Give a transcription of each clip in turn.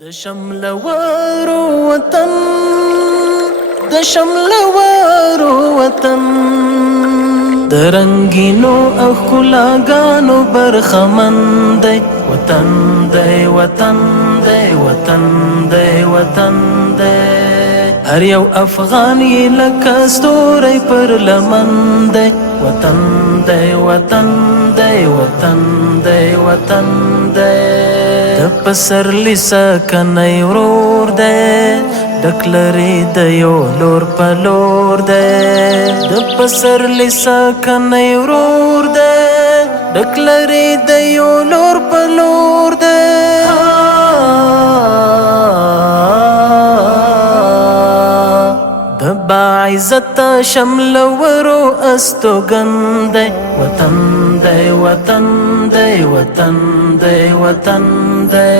د شملورو وطن د شملورو وطن د رنگینو او ښکلاګانو برخمن دی وطن دی وطن دی وطن دی وطن دی هر یو افغان یې لکه ستوری پر لمن دی وطن دی وطن دی وطن دی وطن دی د پسرلی سکنی ورور دی ډک لري د یو لور په لور دی د پسرلی سکنی ورور دی ډک لري د یو لور په لور دی د باعزت شملورو استوګن دی وطن دی وطن دی وطن دی وطن دی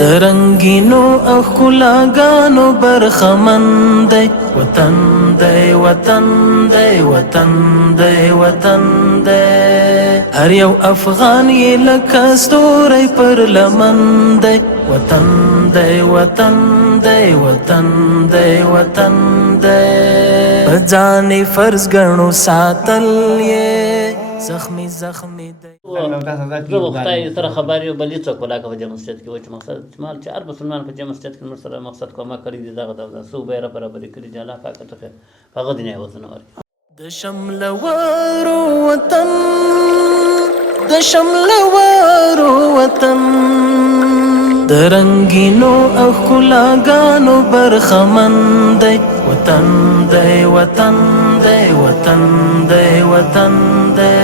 د رنگینو او ښکلاګانو برخمن دی وطن دی وطن دی وطن دی وطن دی هر یو افغان یې لکه ستوری پر لمن دی وطن دی وطن دی وطن دی وطن دی په ځان فرض ګڼو ساتل یې زخمی زخمی دی زه وختای سره خبرې او بلې څوک ولاکه په دې مسجد کې وایي چې مقصد مال چې هر مسلمان په دې مسجد کې سره مقصد کومه کړی دي دغه څو بیره برابرې کړي دي الله پاک ته هغه دنیا وسنه ورکړي د شملورو وطن د شملورو وطن د رنگینو او ښکلاګانو برخمن دی وطن دی وطن دی وطن دی وطن دی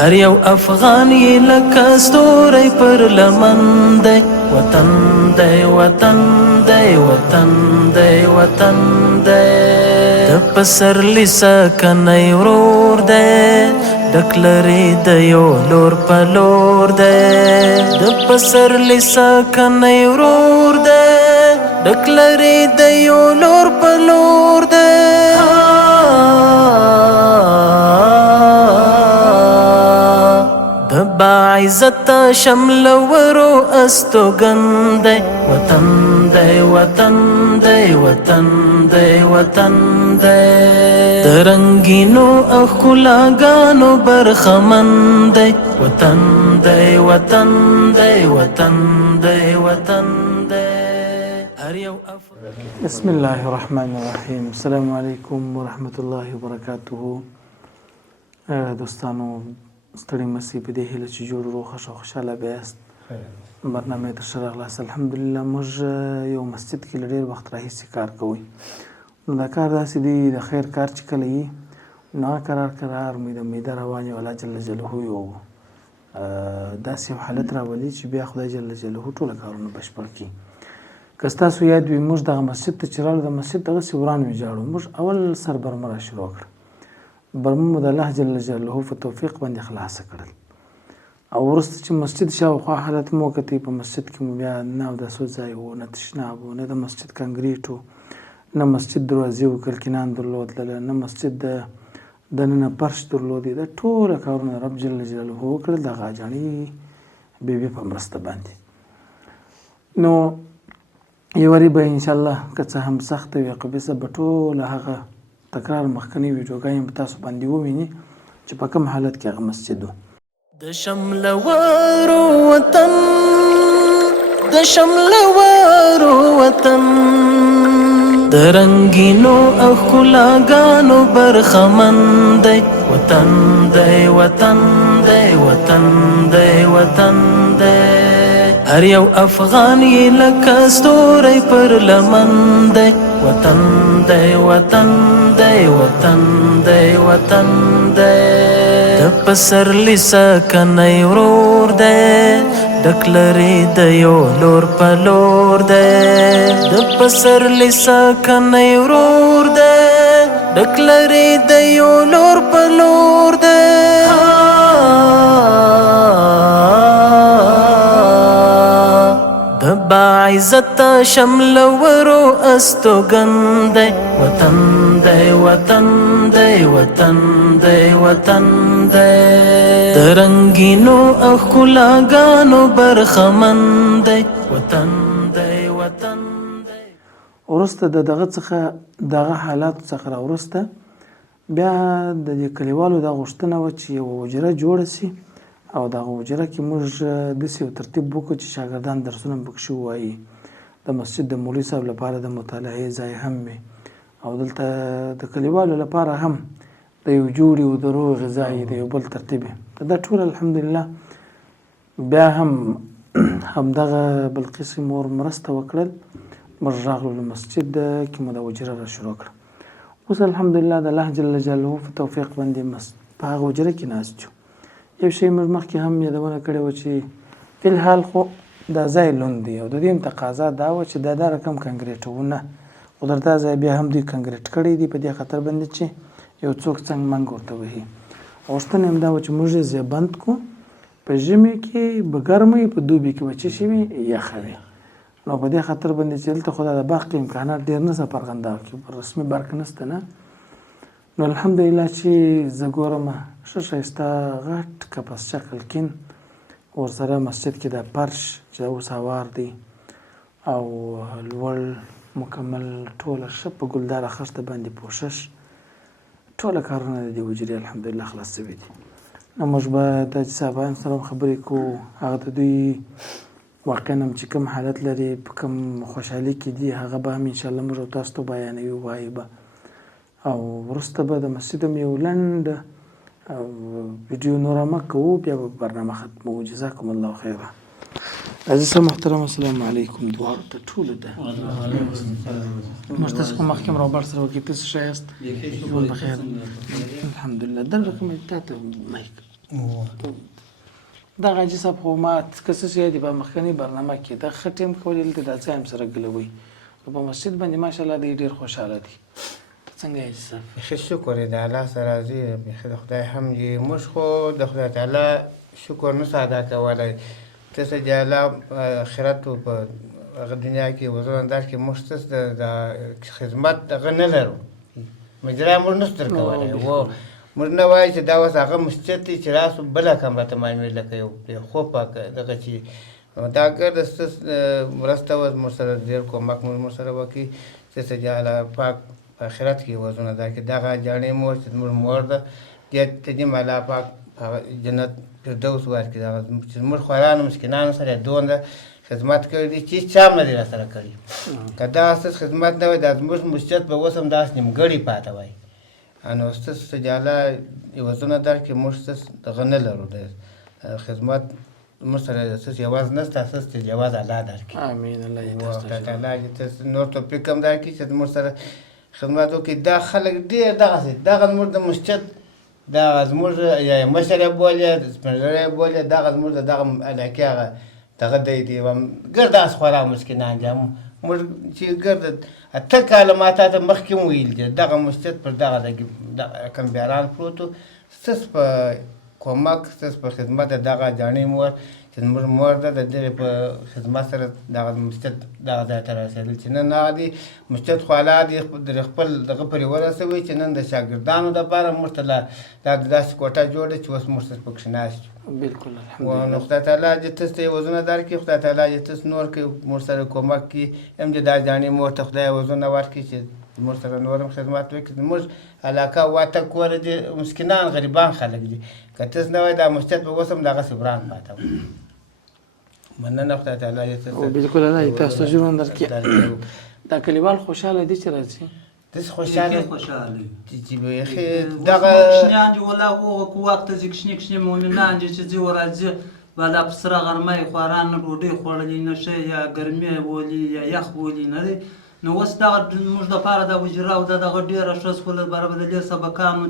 هر یو افغان یې لکه ستوری پر لمن دی وطن دی وطن دی وطن دی وطن دی د پسرلی سکنی ورور دی ډک لري د یو لور په لور دی د پسرلی سکنی ورور دی ډک لري د یو لور په لور دی د باعزت شملورو استوګن دی وطن دی وطن دی وطن دی وطن دی د رنگینو او ښکلاګانو برخمن دی وطن دی وطن دی وطن دی وطن دی هر یو بسم الله الرحمن الرحیم. السلام علیکم ورحمت الله وبرکاته. دوستانو ستړي مسئ په دې هیله چې جوړ روغ ښه او خوشحاله به یاست. برنامه تر ښه راغلاست. الحمدلله موږ یو مسجد کې له ډېر وخت راهیسې کار کوئ. نو دا کار داسې دی د خیر کار چې کله وي نو هغه کرار امیده روان یو الله جل جلاله یو داسې یو حالت راولي چې بیا خدای جل جلاله ټوله کارونه بشپړ کړي. که ستاسو یاد وي موږ دغه مسجد ته چې راغلو د مسجد دغسې وران ویجاړو. موږ اول سر برمه را شروع کړه. برمه مو د الله جل جلاله په توفیق باندې خلاصه کړل او وروسته چې مسجد شاوخوا حالت مو وکتئ په مسجد کې مو بیا نه اوداسو ځای و نه تشناب و نه د مسجد کانکریټ و نه مسجد دروازې و کړکینان درلودله نه مسجد د دننه فرش درلودې. دا ټوله کارونه رب جل جلاله وکړل د هغه اجاڼۍ بیبي په مرسته باندې. نو یواري به انشاءالله که څه هم سخته وي قبیصه به ټوله هغه تکرار مخکنی ویډیوګانې په تاسو باندې وویني چې په کوم حالت کې هغه مسجد و. د شملورو وطن د شملورو وطن د رنگینو او ښکلاګانو برخمن دی وطن دی وطن دی وطن دی وطن دی هر یو افغان یې لکه ستوری پر لمن دی وطن دی وطن دی وطن دی وطن دی د پسرلی سکنی ورور دی ډک لري د یو لور په لور دی د پسرلی سکنی ورور دی ډک لري د یو لور په لور دی د باعزت شملورو استوګن دی وطن دی وطن دی وطن دی وطن دی د رنگینو او ښکلاګانو برخمن دی وطن دی وطن دی. وروسته د دغه څخه دغه حالات څخه راوروسته بیا د دې کلیوالو دا غوښتنه وه چې یوه حجره جوړه سي او دغه حجره کې موږ داسې یو ترتیب وکړو چې شاګردان درسونه پکښې ووایي. د مسجد د مولوي صاحب لپاره د مطالعې ځای هم وي او دلته د کلیوالو لپاره هم د یو جوړې او د روغې ځای د یو بل ترتیب وي. دا ټول الحمدلله بیا هم همدغه بلقیس مور مرسته وکړل. موږ راغلو مسجد کې مو د حجره را شروع کړه. اوس الحمدلله د الله جل جلاله په توفیق باندې په هغه حجره کې ناست یو. یو شی موږ مخکې هم یادونه کړې وه چې فی الحال خو دا ځای لوند دی او د دې هم تقاضا دا وه چې دا رقم کنکریټونه خو دا ځای بیا هم دوی کنکریټ کړی دی په دې خاطر باندې چې یو څوک څنګ منګ ورته وهي. غوښتنه هم دا وه چې موږ یې ځای بند کړو. په ژمي کې به ګرمه وي، په دوبي کې به څه شي وي، یخه وي. نو په دې خاطر باندې چې دلته خو د باغ کې امکانات ډېر نه څه پرغندار کې په رسمي برق نشته نه. نو الحمدلله چې زه ګورم ښه ښایسته غټ کپس شکل کین ورسره مسجد کې د فرش چې اوس هوار دی او لوړ مکمل ټوله ښه په ګلداره خښته باندې پوښښ ټوله کارونه د دې حجرې الحمدلله خلاص شوي دي. نو موږ به د حاجي صاحبانو سره هم خبرې کوو، هغه د دوی واقعا هم چې کوم حالت لري په کوم خوشحالي کې دي هغه به هم انشاءالله موږ او تاسو ته بیانوي وایي به. او وروسته به د مسجد هم یو لنډ ویډیو نورامه کوو، بیا به برنامه ختموو. جزاکم الله خیره. عزیز محترم السلام علیکم دواړو ته ټولو ته. موږ تاسو کوم مخکې هم روباټ سره وکړئ، تاسو ښه یاست؟ بخیر الحمدلله. دغه رقم تا ته مایک دغه حاجي صاحب خو ما که څه شی دي په مخکني برنامه کې د ښه ټیم کولې دلته دا ځای هم سره ګلوي نو په مسجد باندې ماشاءالله دی ډېر خوشحاله دي. څنګه حاجي صاحب؟ ښه شکر دی د الله سره راضي د خدای هم یې. موږ خو د خدای تعالی شکر نشو ادا کولی. تاسو د الله آخرت په هغه دنیا کې حضور اندر کې موږ تاسو د خدمت دغه نه لرو، مجرا موږ نشو درکولی. موږ نه وایو چې دا اوس هغه مسجد دی چې راسو بله کمره ته معاملې لکه یو خوب پاکه دغه چې دا اګر د ستاسو مرسته وه موږ سره ډېر کومک موږ سره وکړي چې څه الله پاک په آخرت کې وزونه درکړي. دغه جاڼې مور چې زموږ مور ده دې ته دې الله پاک هغه جنت فردوس ورکړي. دغه چې زموږ خوارانو مسکینانو سره دومره خدمت کړی دی چې هېچا هم نه دی راسره کړي. که دا ستاسو خدمت نه وای دا زموږ مسجد به اوس هم داسې نیمګړی پاته وای. نو ستاسو سجاله عوضونه درکړي. موږ ستاسو دغه نه لرو د خدمت موږ سره ستاسو یوازې نشته، ستاسو ته یوازې الله درکړي. امین. الله دې خدای تعالی دې تاسو نور توفیق هم درکړي چې موږ سره خدمت وکړي. دا خلک ډېر دغسې دغه زموږ د مسجد دغه زموږ یا مشر یې بولي سپین ږیری یې بولي دغه زموږ د دغه علاقې هغه دغه دی ګرد داسې خورا مسکینان دي. موږ چې ګرد 8 کاله ما تا ته مخکې هم ویل دي دغه مسجد پر دغه کمبیاران پروت و. ستاسو په کومک ستاسو په خدمت دغه جاڼې مور چې زموږ مور ده د دغې په خدمت سره دغه مسجد دغه ځای ته رسېدل چې نن هغه دي مسجد خو الله دې خپل دغه پرې ورسوي چې نن د شاګردانو دپاره موږ ته دا داسې کوټه جوړه چې اوس موږ ته پکښې ناست یو. بالکل نو الحمدلله. خدای تعالی دې تاسو ته عوضونه درکړي، خدای تعالی دې تاسو نور کوي موږ سره کومک کړي، هم دې دا جاڼې مور ته خدای عوضونه ورکړي چې موږ سره نور هم خدمت وکړي. زموږ علاقه 8 کوره دي، مسکینان غریبان خلک دي. که تاسو نه وای دا مسجد به اوس هم دغسې وران پاته و. مننه خدای تعالی دې تاسو بالکل الله دې تاسو ته ژوند درکړي. دا کلیوال خوشحاله دي چې راځي. داسې خوشحاله چې بیخي دغه کشنیان دي ولا هغه کو وخت چې کشنی مؤمنان دي چې ځي ورځي ولا په سره غرمه خواران ډوډۍ خوړلې نشه یا ګرمي ولي یا یخ ولي نه دی. نو اوس دغه موږ دپاره د حجره او دغه ډېره ښه سوله برابرلې سبقانو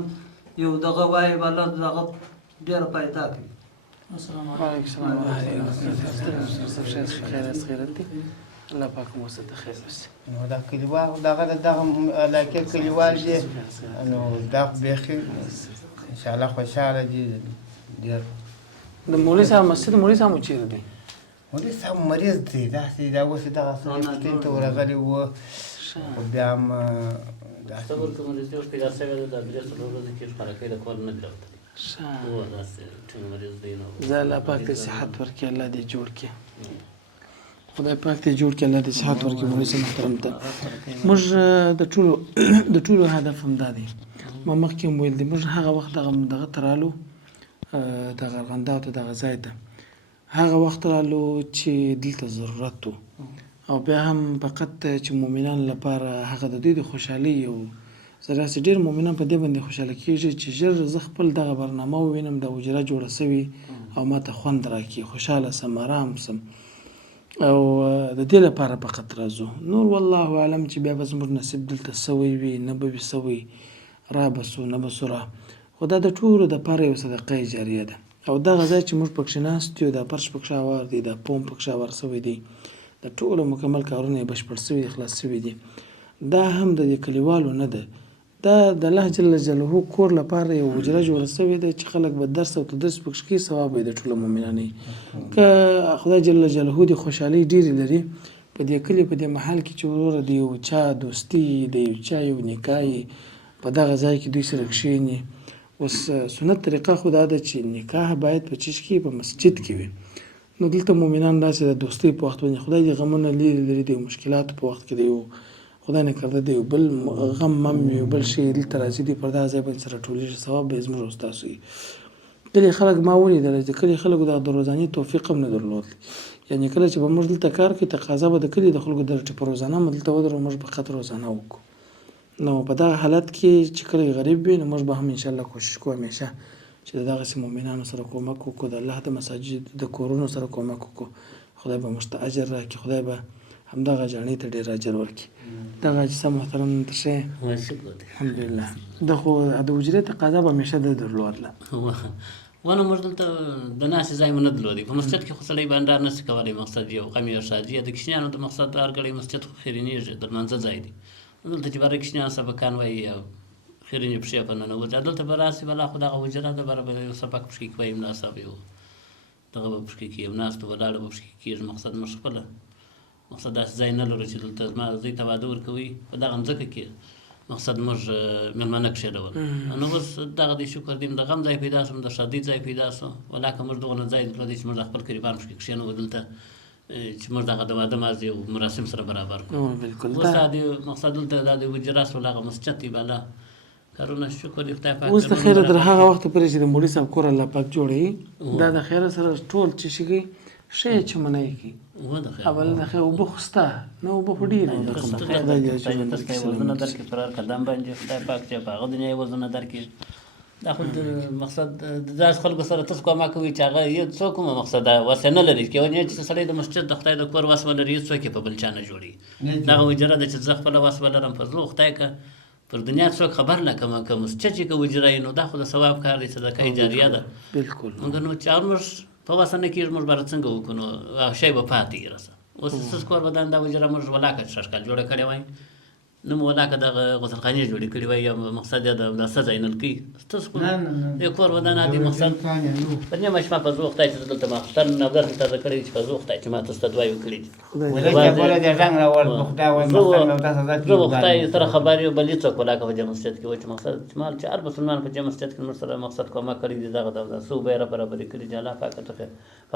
یو دغه وایي والله دغه ډېره پیدا کوي. السلام علیکم. خیرت دی. الله پاک مو څه ته خیر وسي. نو دا کلیوال دغه علاقې کلیوال دي نو دا بیخي انشاءالله خوشحاله دي ډېر. د مولوي صاحب مسجد مولوي صاحب مو چیرې دی؟ مولوي صاحب مریض دی داسې دا اوس یې دغه پوښتنې ته ورغلی وو خو بیا هم صبر کوم چې اوس پیدا شوی دی د 3 ورځې کې خلکې د کور نه ګرځي. هو داسې ټینګ مریض دی. نو زه الله پاک دې صحت ورکړي، الله دې جوړ کړي. خدای پاک ته جوړ کړي، الله دې صحت ورکړي. مولوي صاحب محترم ته موږ د ټولو هدف هم دا دی، ما مخکې هم ویل دي، موږ هغه وخت دغه ته رالو، دغه ارغنداو ته، دغه ځای ته هغه وخت رالو چې دلته ضرورت و، او بیا هم فقط چې مؤمنانو لپاره هغه د دوی د خوشحالۍ یو زه داسې ډېر مؤمنان په دې باندې خوشحاله کېږي چې ژر زه خپل دغه برنامه ووینم، د حجره جوړه سوي او ما ته خوند راکړي، خوشحاله سم، ارام سم، او د دې لپاره فقط راځو. نور والله اعلم چې بیا به زموږ نصیب دلته سوی وي نه به وي سوی، را به سو نه به سو را، خو دا د ټولو دپاره یو صدقه جاریه ده. او دغه ځای چې موږ پکښې ناست یو، دا فرش پکښې هوار دی، دا پوم پکښې هوار سوی دی، د ټولو مکمل کارونه یې بشپړ سوي دي، خلاص سوي دي. دا هم د دې کلیوالو نه ده، دا د الله جل جلاله کور لپاره یو حجره جوړه سوې ده چې خلک به درس او تدریس پکښې کوي، ثواب به یې د ټولو مؤمنانو که خدای جل جلاله دې خوشحالۍ ډېرې لري په دې کلي په دې محل کې چې وروره د یو چا دوستي، د یو چا یو نکاح په دغه ځای کې دوی سره کښېني. اوس سنت طریقه خو دا ده چې نکاح باید په چیش کې په مسجد کې وي، نو دلته مؤمنان داسې د دوستۍ په وخت باندې خدای دې غمونه لرې لري، د مشکلاتو په وخت کې د یو خدای نه کرده د یو بل غم مم یو بل شي دلته راځي، دوی پر دغه ځای باندې سره ټولېږي، ثواب به یې زموږ او ستاسو وي. کلي خلک ما ولیدل چې کلي خلکو د روزاني توفیق هم نه درلود، یعنې کله چې به موږ دلته کار کوي تقاضا به د کلي د خلکو درته په روزانه مو دلته ودرو، موږ به خط روزانه وکړو. نو په دغه حالت کې چې کله غریب وي، نو موږ به هم انشاءالله کوشش کوو همیشه چې د دغسې مؤمنانو سره کومک وکړو، د الله د مساجد د کورونو سره کومک وکړو، خدای به موږ ته اجر راکړي، خدای به همدغه جاڼۍ ته ډېر اجر ورکړي. دغه اجسام محترم ته ښه الحمدلله، د خو د حجرې تقاضا به همیشه د درلودله، ونه موږ دلته د ناستې ځای مو نه درلودی، په مسجد کې خو سړی بانډار نشي کولی، مقصد یو غم یو ښادي د کوچنیانو د مقصد هر ګړی مسجد خو خیرنېږي، د لمانځه ځای دی، دلته چې باره کوچنیان سبقان وایي او خیرنې پښې په ننوځي، دلته به راسي بلا خو دغه حجره ده، باره به یو سبق پښې کوي، ناست به یو دغه به پښې کېږي، ناست ولاړه به پښې کېږي، مقصد موږ خپله مقصد داسې ځای نه لرو چې دلته زما زوی ته واده ورکوي په دغه مځکه کې، مقصد موږ مېلمانه کښېنول، نو اوس دغه دی شکر دی د غم ځای پیدا شو، د ښادۍ ځای پیدا شو، ولاکه موږ دغونه ځای درلودی چې موږ د خپل قریبان پښې کښېنوو دلته، چې موږ دغه د واده مازې یو مراسم سره برابر کړو. اوس دا د مقصد دلته دا د حجره شول، هغه مسجد دی بالا کارونه شکر دی خدای پاک. اوس د خیره تر هغه وخته پورې چې د مولوي صاحب کور الله پاک جوړوي، دا د خیره سره ټول چې شي کوي ښه یې چمنی کوي، اول د خیر اوبه خو شته، نه اوبه خو ډېرې وزنه درکړي پر هر قدم باندې خدای پاک چې په هغه دنیا یې وزنه درکړي. دا خو د مقصد د داسې خلکو سره تاسو کومک کوي چې هغه یو څوک هم مقصد وس نه لري، چې چې سړی د مسجد د خدای د کور وس ولري، څوک یې په بل چا نه جوړي، دغه حجره ده چې زه خپله وس ولرم په زړه خدای که پر دنیا څوک خبر نه کړم، که مسجد چې که حجره یې نو دا خو د ثواب کار دی، صدقه جاریه ده. بلکل مګر نو چې موږ په وسه نه کېږي، موږ به څنګه وکړو، نو شی به پاتې یې رسه. اوس ستاسو کور به دا حجره موږ ولاکه ششکال جوړه کړې وای، نه مو ولاکه دغه غسلخانې جوړې کړې وای، یا مقصد یې د څه ځای نلکۍ ستاسو کور یو کور به دا نه دی، مقصد په نیمه شپه په زوغ خدای چې دلته ماخوستن نظر مې تازه کړی چې په زوغ خدای چې ما تاسو ته دعاوې کړي دي، زه به خدای سره خبر یم، بل هېڅوک ولاکه په دې مسجد کې وایي چې مقصد مال چې هر مسلمان په دې مسجد کې موږ سره مقصد کومک کړی دي، دغه څو به یې برابرې کړي دي، الله پاک ته په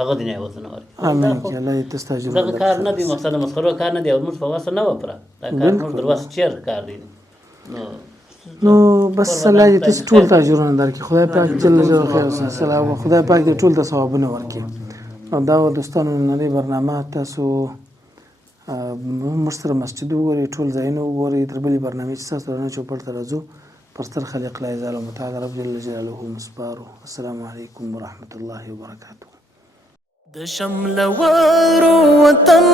هغه دنیا یې وزن ورکړي. دغه کار نه دی، مقصد مسخرو کار نه دی، او موږ په وسه نه وپره، دا کار موږ در وسه چېر کار دی. نو بس الله دې تاسو ټول ته اجرونه درکړي، خدای پاک جل جلاله خیر وسلام، خدای پاک دې ټول ته ثوابونه ورکړي. او دا دوستانو نړۍ برنامه تاسو موږ سره مسجد وګورئ، ټول ځایونه وګورئ، تر بلې برنامې چې تاسو نه چوپړ ته راځو، پر ستر خالق لا یزال متعال رب جل جلاله مسپارو. السلام علیکم ورحمة الله وبرکاته. د شملورو وطن،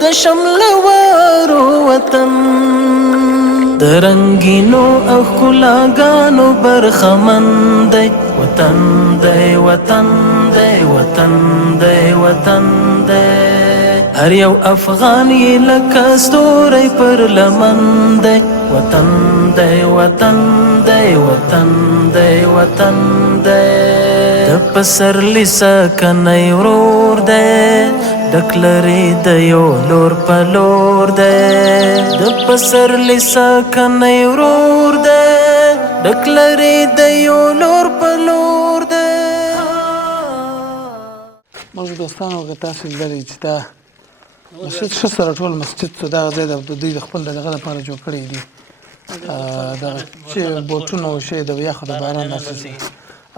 د شملورو وطن، د رنگینو او ښکلاګانو برخمن دی وطن دی، وطن دی، وطن دی، وطن دی، هر یو افغان یې لکه ستوری پر لمن دی وطن دی، وطن دی، وطن دی، وطن دی، د پسرلی سکنی ورور دی، ډک لري د یو لور په لور دی، د پسرلی سکنی ورور دی، ډک لري د یو لور په لور دی. موږ دوستانو که تاسو لري چې دا مسجد ښه سره ټول مسجد څه دغه ځای د دوی د خپل دغه لپاره جوړ کړی دي دغه چې بوټونه او شی د یخ د باران داسې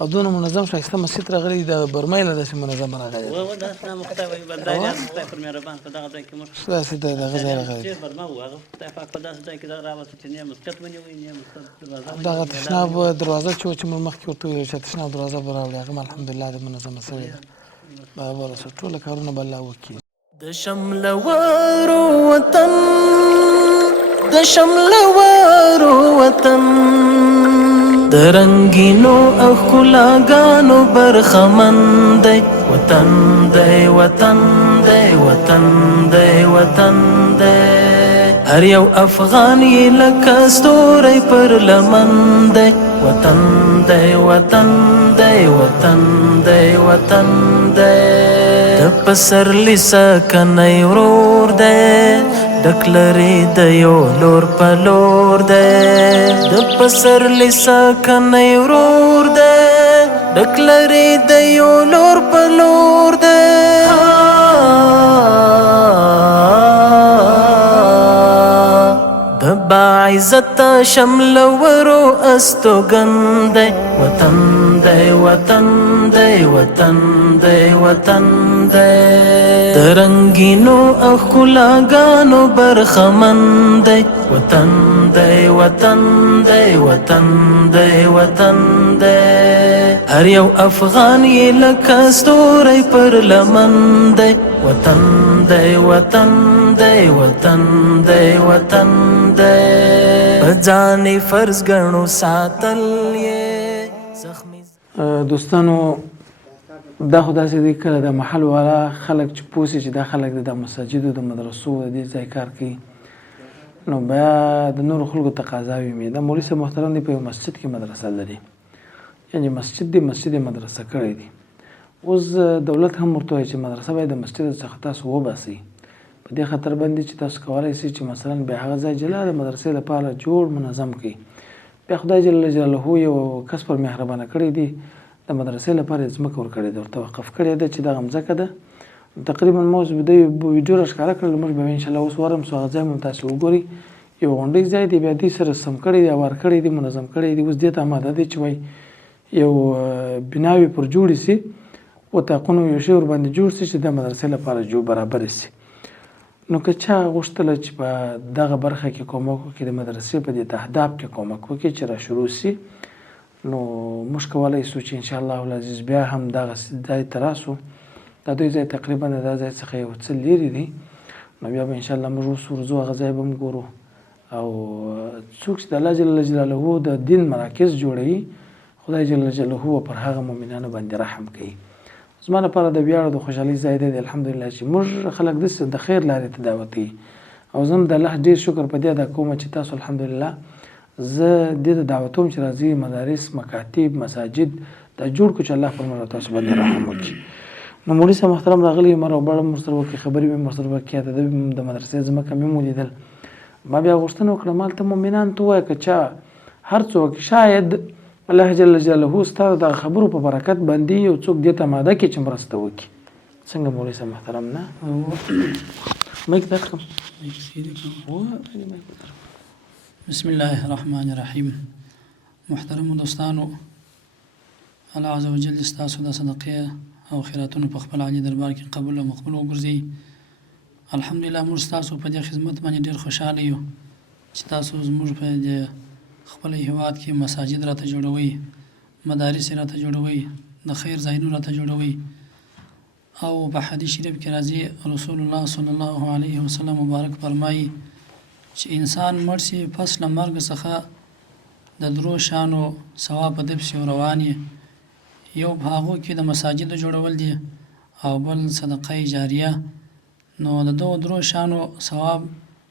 او دونه منظم ښایسته مسجد راغلی د برمایله داسې منظم راغلی و دا اسلام خدای وي بلداریان خدای پر مهربان په دغه ځای کې موږ داسې د دغه ځای راغلی ډېر برما و هغه خدای پاک په داسې ځای کې دغه راوسته چې نه مسجد ونیوی نه مسجد دروازه دغه تشناب دروازه چې موږ مخکې ورته ویل چې تشناب دروازه به راوړي هغه هم الحمدلله د منظمه سوې ده برابره شوه ټوله کارونه به الله وکړي د شملورو وطن د شملورو وطن د رنگینو او ښکلاګانو برخمن دی وطن دی وطن دی وطن دی وطن دی هر یو افغان یې لکه ستوری پر لمن دی وطن دی وطن دی وطن دی وطن دی د پسرلی سکنی ورور دی ډک لري د یو لور په لور دی د پسرلی سکنی ورور دی ډک لري د یو لور په لور دی د باعزت شملورو استوګن دی وطن دی وطن دی وطن دی وطن دی د رنگینو او ښکلاګانو برخمن دی وطن دی وطن دی وطن دی وطن دی هر یو افغان یې لکه ستوری پر لمن دی وطن دی وطن دی وطن دی وطن دی په ځان فرض ګڼو ساتل یې زخمي دوستانو دا خو داسې دی کله د محل والا خلک چې پوه سي چې دا خلک د مساجدو د مدرسو د دې ځای کار کوي نو بیا د نورو خلکو تقاضا وي دا مولوي صاحب محترم دی په یو مسجد کې مدرسه لري یعنې مسجد دی مسجد یې مدرسه کړی دی اوس دولت هم ورته وایي چې مدرسه باید د مسجد څخه تاسو وباسئ په دې خاطر باندې چې تاسو کولی شئ چې مثلا بیا هغه ځای جلا د مدرسې لپاره جوړ منظم کړئ بیا خدای جل جلاله یو کس پر مهربانه کړی دی د مدرسې لپاره یې ځمکه ورکړې ده ورته وقف کړې ده چې دغه مځکه ده تقریبا ما اوس د ویډیو راښکاره کړل موږ به انشاءالله اوس ورم سو هغه ځای مو تاسو وګورئ یو غونډۍ ځای دی بیا دې سره سم کړی دی هوار کړی دی منظم کړی دی اوس دې ته اماده دی چې وایي یو بناوې پر جوړې سي وطاقونه یو شی ورباندې جوړ سي چې د مدرسې لپاره جوړ برابر سي نو که چا غوښتله چې په دغه برخه کې کومک وکړي د مدرسې په دې تهداب کې کومک وکړي چې را شروع سي نو موږ کولی شو چې انشاءالله العزیز بیا هم دغه ځای ته راسو دا دوی ځای تقریبا د دا ځای څخه یو څه لرې دي نو بیا به انشاءالله موږ اوس ورځو هغه ځای به هم ګورو او څوک چې د الله جل جلاله د دین مراکز جوړوي خدای جل جلاله پر هغه مؤمنانو باندې رحم کوي زما لپاره د ویاړ او د خوشحالۍ ځای دی الحمدلله چې موږ خلک داسې د خیر لارې ته دعوت کوي او زه هم د الله ډېر شکر په دې ادا کوم چې تاسو الحمدلله زه دې ته دعوتوم چې راځي مدارس مکاتب مساجد دا جوړ کړو چې الله پر موږ تاسو باندې رحم وکړي نو مولوي صاحب محترم راغلی مر او بړم ورسره وکړي خبرې مې ورسره وکړي د مدرسې ځمکه مې ولیدل ما بیا غوښتنه وکړه مالته مؤمنان ته ووایه که چا هر څوک شاید الله جل جلاله ستا د خبرو په برکت باندې یو څوک دې ته اماده کړي چې مرسته وکړي څنګه مولوي صاحب محترم نه مایک درکړم بسم الله الرحمن الرحیم محترم دوستانو الله عز وجل ستاسو د صدقې او خیراتونو په خپل عالی دربار کې قبول او مقبول وګرځي الحمدلله موږ ستاسو په دې خدمت باندې ډېر خوشحاله یو چې تاسو زموږ په دې خپل هیواد کې مساجد راته جوړوي مدارس راته جوړوي د خیر ځایونه راته جوړوي او په حدیث شریف کې راځي رسول الله صلی الله علیه وسلم مبارک فرمایي چې انسان مړ شي پس له مرګ څخه د درو شانو ثواب په دې پسې روان یو په هغو کې د مساجدو جوړول دي او بل صدقه جاریه نو د دوه درو شانو ثواب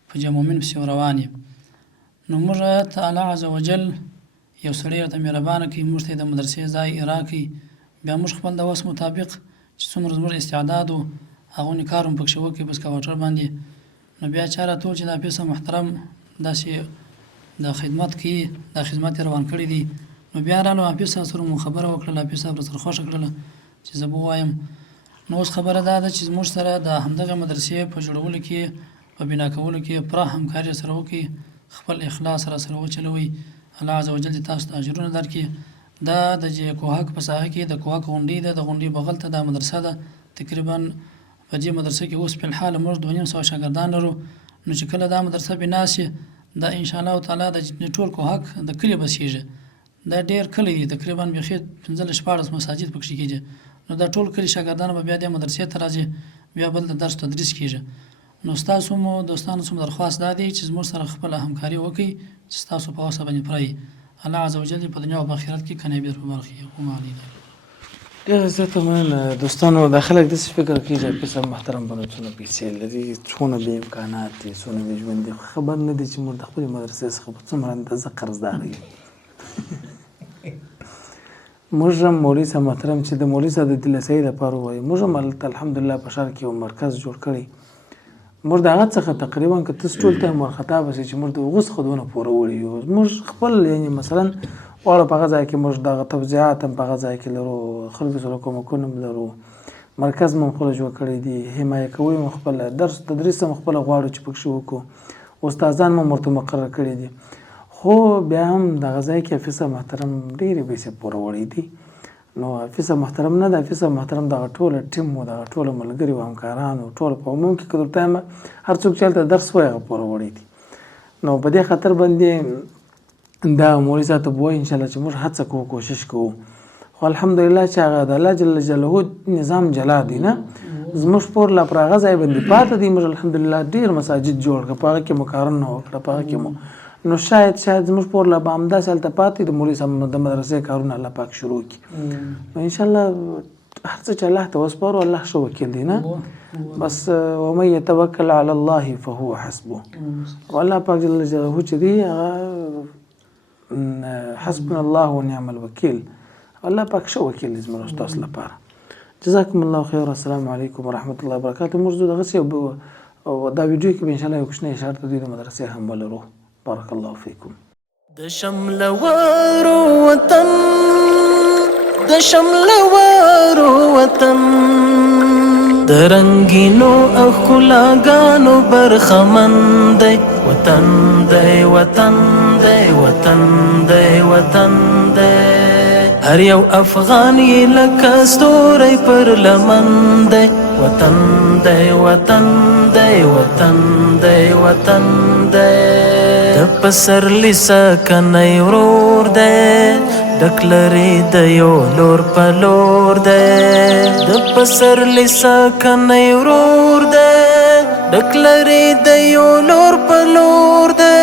په جمومن پسې روان نو موږ ته الله عز وجل یو سړی ته مهربانه کوي موږ ته د مدرسې ځای راکړي بیا موږ خپل د وس مطابق چې څومره زموږ استعداد و هغونه کار هم پکښې وکړي په سکواټر باندې نو بیا چا راته چې دا پیسه محترم داسې د خدمت کې دا خدمت یې روان کړي دي نو بیا رالو حافظ صاحب سره مو خبره وکړله حافظ صاحب سره خوښه کړله چې زه به ووایم نو اوس خبره دا ده چې زموږ سره د همدغه مدرسې په جوړولو کې په بنا کولو کې پوره همکاري سره وکړي، خپل اخلاص سره وچلوئ. الله عز وجل دې تاسو ته اجرونه درکړي. دا د کوهک په ساحه کې د کوهک غونډۍ ده، د غونډۍ بغل ته دا مدرسه ده. تقریبا په دې مدرسه کې اوس په الحال موږ 200 شاګردان لرو. نو چې کله دا مدرسه بنا شي، دا ان شاء الله تعالی د ټول کوهک د کلي بسیږي. دا ډېر کلی دی، تقریبا بیخي 15-16 مساجد پکې کېږي. نو دا ټول کلي شاګردان به بیا د مدرسې ته راځي، بیا بل د درس تدریس کېږي. نو ستاسو مو دوستانو څخه درخواست دا دی چې زموږ سره خپله همکاري وکړئ چې ستاسو په وسه باندې پوره وي. الله عز وجل په دنیا او په آخرت کې کامیابي در په برخه کړي. ډېر زیاته مننه دوستانو. دا خلک داسې فکر کوي چې پیسه محترم بنو څونه پیسې لري، څونه بې امکانات دي، څونه بې ژوند دي. خبر نه دی چې موږ د خپلې مدرسې څخه په څومره اندازه قرضدار یو. موږ هم مولوي صاحب محترم چې د مولوي صاحب د دلاسایي لپاره ووایو، موږ هم هلته الحمدلله په ښار کې یو مرکز جوړ کړی. موږ د هغه څخه تقریبا که تاسو ټول ټایم ورخطا به شئ چې موږ د هغو څخه دونه پوره وړي یو. موږ خپل یعنې مثلا واړه په هغه ځای کې موږ دغه توضیحات هم په هغه ځای کې لرو، خلکو سره کومکونه هم لرو، مرکز مو خپله جوړ کړی دي، حمایه کوی مو خپله، درس تدریس هم خپله غواړو چې پکښې وکړو، استادان مو ورته مقرر کړي دي. خو بیا هم دغه ځای کې حفیظ صاحب محترم ډېرې پیسې پوره وړی دي. نو حفیظ صاحب محترم نه ده، حفیظ صاحب محترم دغه ټوله ټیم و، دغه ټوله ملګري و، همکاران و، ټوله په عموم کې که درته وایم هر څوک چې هلته درس وایي هغه پوره وړی دي. نو په دې خاطر باندې دا مولوي صاحب ته به وایي انشاءالله چې موږ هڅه کوو، کوشش کوو. خو الحمدلله چې هغه د الله جل جلاله نظام جلا دی نه، زموږ پور لا پر هغه ځای باندې پاته دی. موږ الحمدلله ډېر مساجد جوړ کړه، په هغه کې مو کارونه وکړه، په هغه کې مو نو شاید زموږ پور لا به همداسې هلته پاتې د مولوي صاحب د مدرسې کارونه الله پاک شروع کړي. نو انشاءالله هر څه چې الله ته وسپارو، الله ښه وکیل دی نه. بس ومن یتوکل علی الله فهو حسبه. والله پاک جل جلاله چې دی هغه حسبنا الله ونعم الوکیل. الله پاک ښه وکیل دی زموږ ستاسو لپاره. جزاکم الله خیر. السلام علیکم ورحمة الله وبرکاته. موږ دغسې دا ویډیو کې به انشاءالله یو کوچنی اشاره د دوی د مدرسې هم ولرو. بارك الله فيكم. د شملوارو وطن، د شملوارو وطن، د رنگینو او ښکلاګانو برخمن دی وطن دی، وطن دی، وطن دی، وطن دی. هر یو افغان یې لکه ستوری پر لمن دی وطن دی، وطن دی، وطن دی، وطن دی. د پسرلی سکنی ورور دی، ډک لري د یو لور په لور دی. د پسرلی سکنی ورور دی، ډک لري د یو لور په لور دی.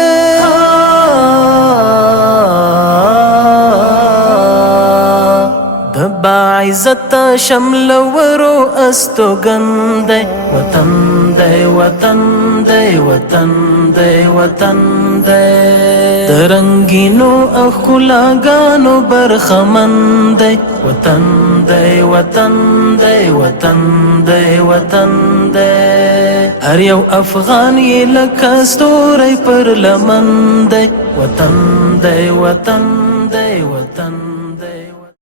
د باعزت شملورو استوګن دی وطن دی، وطن دی، وطن دی، وطن دی. د رنگینو او ښکلاګانو برخمن دی وطن دی، وطن دی، وطن دی، وطن دی. هر یو افغان یې لکه ستوری پر لمن دی وطن دی، وطن دی، وطن